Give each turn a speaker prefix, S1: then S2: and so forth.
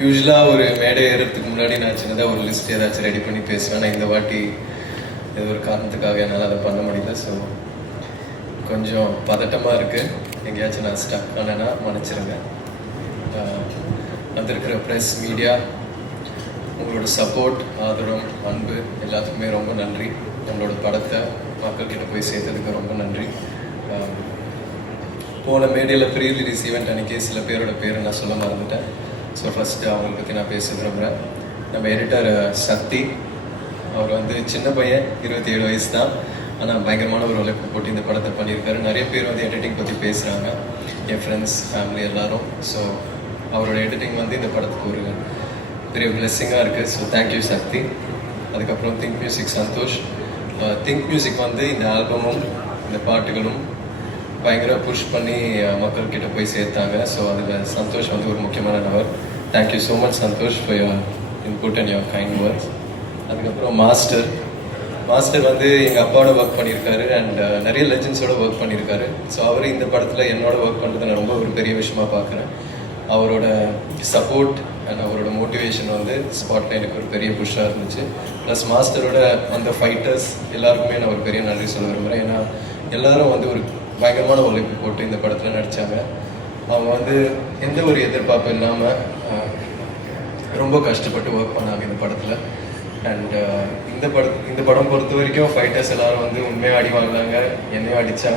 S1: யூஸ்வலாக ஒரு மேடை ஏறுறதுக்கு முன்னாடி நான் சின்னதாக ஒரு லிஸ்ட் ஏதாச்சும் ரெடி பண்ணி பேசுவேன். ஆனால் இந்த வாட்டி ஏதோ ஒரு காரணத்துக்காக என்னால் அதை பண்ண முடியல. ஸோ கொஞ்சம் பதட்டமாக இருக்குது எங்கேயாச்சும் நான் ஸ்டக் ஆனேன்னா மன்னிச்சிருங்க. ஆஹ் வந்திருக்கிற ப்ரெஸ் மீடியா உங்களோட சப்போர்ட் ஆதரவு அன்பு எல்லாத்துக்குமே ரொம்ப நன்றி. நம்மளோட படத்தை மக்கள்கிட்ட போய் சேர்த்ததுக்கு ரொம்ப நன்றி. போன மேடையில் ப்ரீ ரிலீஸ் ஈவெண்ட் அன்றைக்கி சில பேரோட பேரை நான் சொல்ல மறந்துட்டேன். ஸோ ஃபஸ்ட்டு அவங்கள பற்றி நான் பேச விரும்புகிறேன் நம்ம எடிட்டர் சக்தி அவர் வந்து சின்ன பையன் இருபத்தி ஏழு வயசு தான் ஆனால் பயங்கரமான ஒரு உழைப்பு போட்டு இந்த படத்தை பண்ணியிருக்காரு. நிறைய பேர் வந்து எடிட்டிங் பற்றி பேசுகிறாங்க என் ஃப்ரெண்ட்ஸ் ஃபேமிலி எல்லாரும். ஸோ அவரோட எடிட்டிங் வந்து இந்த படத்துக்கு ஒரு பெரிய பிளெஸ்ஸிங்காக இருக்குது ஸோ தேங்க்யூ சக்தி. அதுக்கப்புறம் think music Santhosh. Uh, think music வந்து இந்த ஆல்பமும் இந்த பாட்டுகளும் பயங்கர புஷ் பண்ணி மக்கள்கிட்ட போய் சேர்த்தாங்க. ஸோ அதில் சந்தோஷ் வந்து ஒரு முக்கியமான நபர். Thank you so much Santhosh for your input and your kind words அதுக்கப்புறம் மாஸ்டர் மாஸ்டர் வந்து எங்கள் அப்பாவோட ஒர்க் பண்ணியிருக்காரு அண்ட் நிறைய லெஜன்ஸோட ஒர்க் பண்ணியிருக்காரு. ஸோ அவர் இந்த படத்தில் என்னோட ஒர்க் பண்ணுறது நான் ரொம்ப ஒரு பெரிய விஷயமா பார்க்குறேன். அவரோட சப்போர்ட் அண்ட் அவரோட மோட்டிவேஷன் வந்து ஸ்பாட்டில் எனக்கு ஒரு பெரிய புஷ்ஷாக இருந்துச்சு. ப்ளஸ் மாஸ்டரோட அந்த ஃபைட்டர்ஸ் எல்லாருக்குமே நான் ஒரு பெரிய நன்றி சொல்ல விரும்புகிறேன் ஏன்னா எல்லாரும் வந்து ஒரு பயங்கரமான உழைப்பு போட்டு இந்த படத்தில் நடித்தாங்க அவங்க வந்து எந்த ஒரு எதிர்பார்ப்பும் இல்லாமல் ரொம்ப கஷ்டப்பட்டு ஒர்க் பண்ணாங்க இந்த படத்தில். அண்ட் இந்த படம் இந்த படம் பொறுத்த வரைக்கும் ஃபைட்டர்ஸ் எல்லாரும் வந்து உண்மையாக அடி வாங்கினாங்க என்னையும் அடித்தாங்க